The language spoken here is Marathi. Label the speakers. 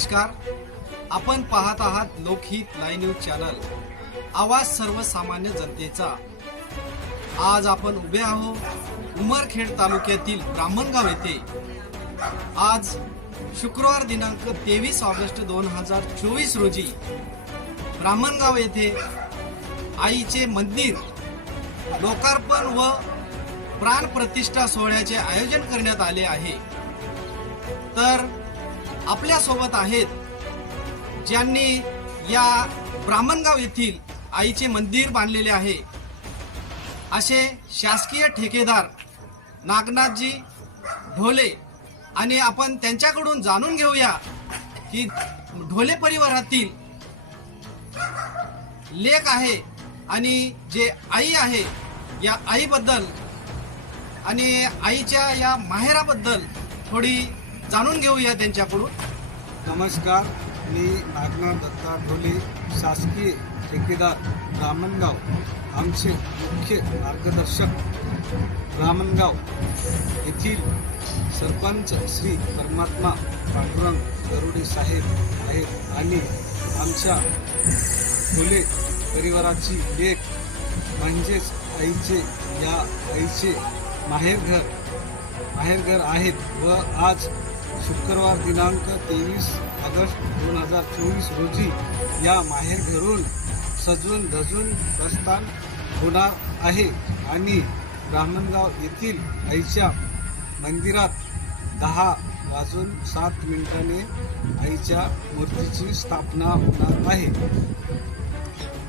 Speaker 1: नमस्कार. आपण पाहत आहात लोकहित लाईन न्यूज चॅनल. आवाज सर्वसामान्य जनतेचा. आज आपण उभे आहोत उमरखेड तालुक्यातील ब्राह्मणगाव येथे. आज शुक्रवार दिनांक तेवीस ऑगस्ट दोन हजार चोवीस रोजी ब्राह्मणगाव येथे आईचे मंदिर लोकार्पण व प्राण प्रतिष्ठा सोहळ्याचे आयोजन करण्यात आले आहे. तर आपल्यासोबत आहेत ज्यांनी या ब्राह्मणगाव येथील आईचे मंदिर बांधलेले आहे. असे शासकीय ठेकेदार नागनाथजी ढोले आणि आपण त्यांच्याकडून जाणून घेऊया की ढोले परिवारातील लेख आहे आणि जे आई आहे या आईबद्दल आणि आईच्या या माहेराबद्दल थोडी जाणून घेऊया त्यांच्याकडून.
Speaker 2: नमस्कार मी नागनाथ दत्ता ढोले शासकीय ठेकेदार ब्राह्मणगाव आमचे मुख्य मार्गदर्शक ब्राह्मणगाव येथील सरपंच श्री परमात्मा पांडुरंग गरुडे साहेब आहेत आणि आमच्या ढोले परिवाराची लेख म्हणजेच आईचे या आईचे माहेरघर माहेरघर आहेत व आज शुक्रवार दिनांक तेवीस ऑगस्ट दोन हजार चोवीस रोजी या माहेरघरून सजून धजून प्रस्थान होणार आहे आणि ब्राह्मणगाव येथील आईच्या मंदिरात दहा वाजून सात मिनिटाने आईच्या मूर्तीची स्थापना होणार आहे.